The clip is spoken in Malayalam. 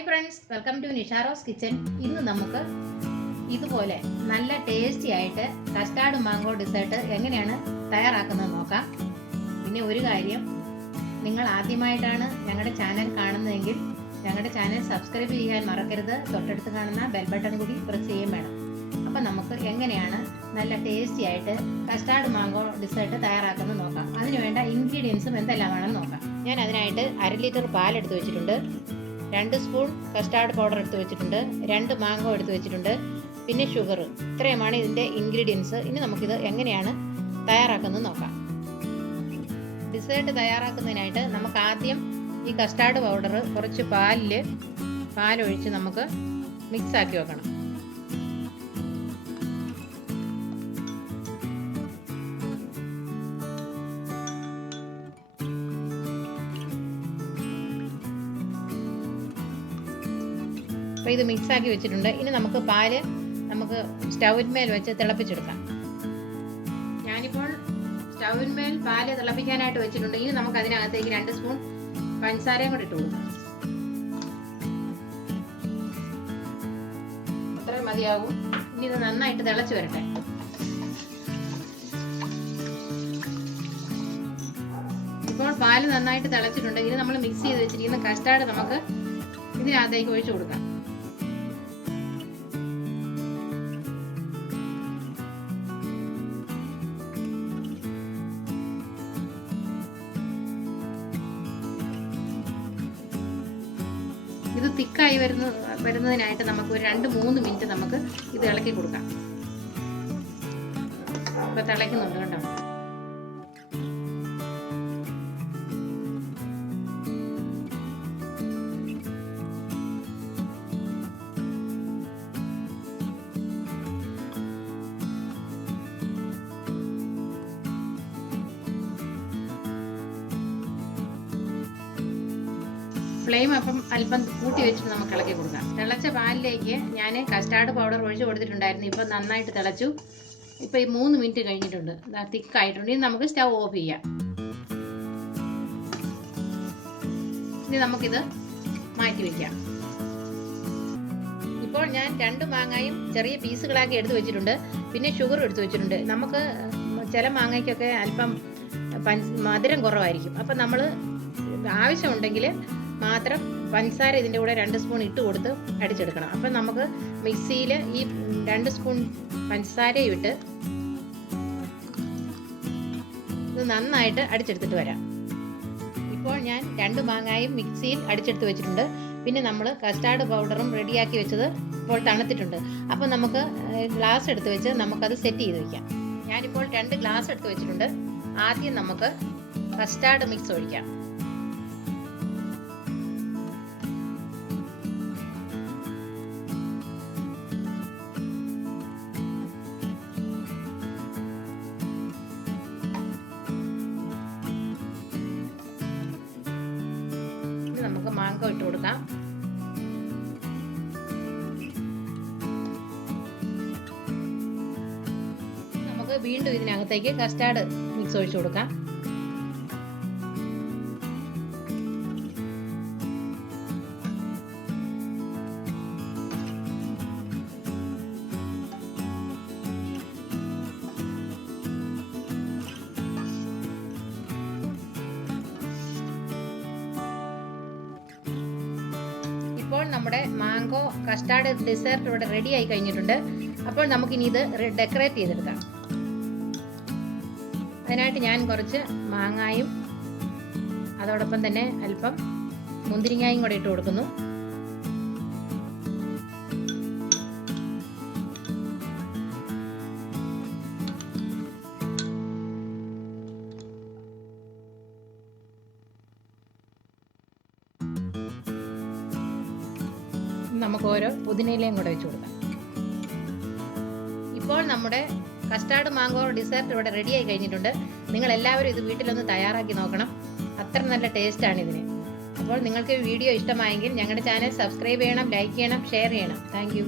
Hi friends, welcome to Nisharos kitchen. ഇന്ന് നമുക്ക് ഇതുപോലെ നല്ല ടേസ്റ്റി ആയിട്ട് കസ്റ്റാർഡ് മാംഗോ ഡിസേർട്ട് എങ്ങനെയാണ് തയ്യാറാക്കുന്നത് നോക്കാം. പിന്നെ ഒരു കാര്യം, നിങ്ങൾ ആദ്യമായിട്ടാണ് ഞങ്ങളുടെ ചാനൽ കാണുന്നതെങ്കിൽ ഞങ്ങളുടെ ചാനൽ സബ്സ്ക്രൈബ് ചെയ്യാൻ മറക്കരുത്. തൊട്ടടുത്ത് കാണുന്ന ബെൽ ബട്ടൺ കൂടി പ്രസ് ചെയ്യുകയും വേണം. അപ്പം നമുക്ക് എങ്ങനെയാണ് നല്ല ടേസ്റ്റി ആയിട്ട് കസ്റ്റാർഡ് മാംഗോ ഡിസേർട്ട് തയ്യാറാക്കുന്നത് നോക്കാം. അതിനുവേണ്ട ഇൻഗ്രീഡിയൻസും എന്തെല്ലാമാണെന്ന് നോക്കാം. ഞാൻ അതിനായിട്ട് 1/2 ലിറ്റർ പാൽ എടുത്ത് വെച്ചിട്ടുണ്ട്, 2 സ്പൂൺ കസ്റ്റാർഡ് പൗഡർ എടുത്ത് വെച്ചിട്ടുണ്ട്, 2 മാംഗോ എടുത്ത് വെച്ചിട്ടുണ്ട്, പിന്നെ ഷുഗർ. ഇത്രയുമാണ് ഇതിൻ്റെ ഇൻഗ്രീഡിയൻസ്. ഇനി നമുക്കിത് എങ്ങനെയാണ് തയ്യാറാക്കുന്നത് നോക്കാം. ഡിസേർട്ട് തയ്യാറാക്കുന്നതിനായിട്ട് നമുക്ക് ആദ്യം ഈ കസ്റ്റാർഡ് പൗഡർ കുറച്ച് പാലൊഴിച്ച് നമുക്ക് മിക്സ് ആക്കി വെക്കണം. അപ്പോൾ ഇത് മിക്സാക്കി വെച്ചിട്ടുണ്ട്. ഇനി നമുക്ക് പാല് സ്റ്റൗവിന്മേൽ വെച്ച് തിളപ്പിച്ചെടുക്കാം. ഞാനിപ്പോൾ സ്റ്റൗവിന്മേൽ പാല് തിളപ്പിക്കാനായിട്ട് വെച്ചിട്ടുണ്ട്. ഇനി നമുക്ക് അതിനകത്തേക്ക് 2 സ്പൂൺ പഞ്ചസാരയും കൂടി ഇട്ട് കൊടുക്കാം. അത്രയും മതിയാവും. ഇനി ഇത് നന്നായിട്ട് തിളച്ച് വരട്ടെ. ഇപ്പോൾ പാല് നന്നായിട്ട് തിളച്ചിട്ടുണ്ട്. ഇത് നമ്മൾ മിക്സ് ചെയ്ത് വെച്ചിരിക്കുന്ന കസ്റ്റാർഡ് നമുക്ക് ഇതിനകത്തേക്ക് ഒഴിച്ചു കൊടുക്കാം. ഇത് തിക്കായി വരുന്നതിനായിട്ട് നമുക്ക് ഒരു 2-3 മിനിറ്റ് നമുക്ക് ഇത് ഇളക്കി കൊടുക്കാം. ഇപ്പൊ തിളയ്ക്കുന്നുണ്ട് കേട്ടോ. ഫ്ലെയിം അപ്പം അല്പം കൂട്ടി വെച്ചിട്ട് നമുക്ക് ഇളക്കി കൊടുക്കാം. തിളച്ച പാലിലേക്ക് ഞാൻ കസ്റ്റാർഡ് പൗഡർ ഒഴിച്ച് കൊടുത്തിട്ടുണ്ടായിരുന്നു. ഇപ്പം നന്നായിട്ട് തിളച്ചു. ഇപ്പം ഈ 3 മിനിറ്റ് കഴിഞ്ഞിട്ടുണ്ട്. തിക്കായിട്ടുണ്ട്. ഇനി നമുക്ക് സ്റ്റൗ ഓഫ് ചെയ്യാം. ഇനി നമുക്കിത് മാറ്റി വയ്ക്കാം. ഇപ്പോൾ ഞാൻ 2 മാങ്ങയും ചെറിയ പീസുകളാക്കി എടുത്ത് വെച്ചിട്ടുണ്ട്. പിന്നെ ഷുഗർ എടുത്ത് വെച്ചിട്ടുണ്ട്. നമുക്ക് ചില മാങ്ങയ്ക്കൊക്കെ അല്പം മധുരം കുറവായിരിക്കും. അപ്പം നമ്മൾ ആവശ്യമുണ്ടെങ്കിൽ മാത്രം പഞ്ചസാര ഇതിൻ്റെ കൂടെ 2 സ്പൂൺ ഇട്ട് കൊടുത്ത് അടിച്ചെടുക്കണം. അപ്പം നമുക്ക് മിക്സിയിൽ ഈ 2 സ്പൂൺ പഞ്ചസാരയും ഇട്ട് ഇത് നന്നായിട്ട് അടിച്ചെടുത്തിട്ട് വരാം. ഇപ്പോൾ ഞാൻ 2 മാങ്ങായും മിക്സിയിൽ അടിച്ചെടുത്ത് വെച്ചിട്ടുണ്ട്. പിന്നെ നമ്മൾ കസ്റ്റാർഡ് പൗഡറും റെഡിയാക്കി വെച്ചത് ഇപ്പോൾ തണുത്തിട്ടുണ്ട്. അപ്പോൾ നമുക്ക് ഗ്ലാസ് എടുത്ത് വെച്ച് നമുക്കത് സെറ്റ് ചെയ്ത് വയ്ക്കാം. ഞാനിപ്പോൾ 2 ഗ്ലാസ് എടുത്ത് വെച്ചിട്ടുണ്ട്. ആദ്യം നമുക്ക് കസ്റ്റാർഡ് മിക്സ് ഒഴിക്കാം. നമുക്ക് മാംഗോ ഇട്ട് കൊടുക്കാം. നമുക്ക് വീണ്ടും ഇതിനകത്തേക്ക് കസ്റ്റാർഡ് മിക്സ് ഒഴിച്ചു കൊടുക്കാം. ഇപ്പോൾ നമ്മുടെ മാംഗോ കസ്റ്റാർഡ് ഡിസേർട്ട് ഇവിടെ റെഡി ആയി കഴിഞ്ഞിട്ടുണ്ട്. അപ്പോൾ നമുക്കിനി ഇത് ഡെക്കറേറ്റ് ചെയ്തെടുക്കാം. അതിനായിട്ട് ഞാൻ കുറച്ച് മാങ്ങായും അതോടൊപ്പം തന്നെ അല്പം മുന്തിരിങ്ങായും കൂടെ ഇട്ട് കൊടുക്കുന്നു. നമുക്ക് ഓരോ പുതിനയിലയും കൂടെ വെച്ച് കൊടുക്കാം. ഇപ്പോൾ നമ്മുടെ കസ്റ്റാർഡ് മാംഗോ ഡിസേർട്ട് ഇവിടെ റെഡിയായി കഴിഞ്ഞിട്ടുണ്ട്. നിങ്ങൾ എല്ലാവരും ഇത് വീട്ടിലൊന്ന് തയ്യാറാക്കി നോക്കണം. അത്ര നല്ല ടേസ്റ്റാണ് ഇതിന്. അപ്പോൾ നിങ്ങൾക്ക് വീഡിയോ ഇഷ്ടമായെങ്കിൽ ഞങ്ങളുടെ ചാനൽ സബ്സ്ക്രൈബ് ചെയ്യണം, ലൈക്ക് ചെയ്യണം, ഷെയർ ചെയ്യണം. Thank you.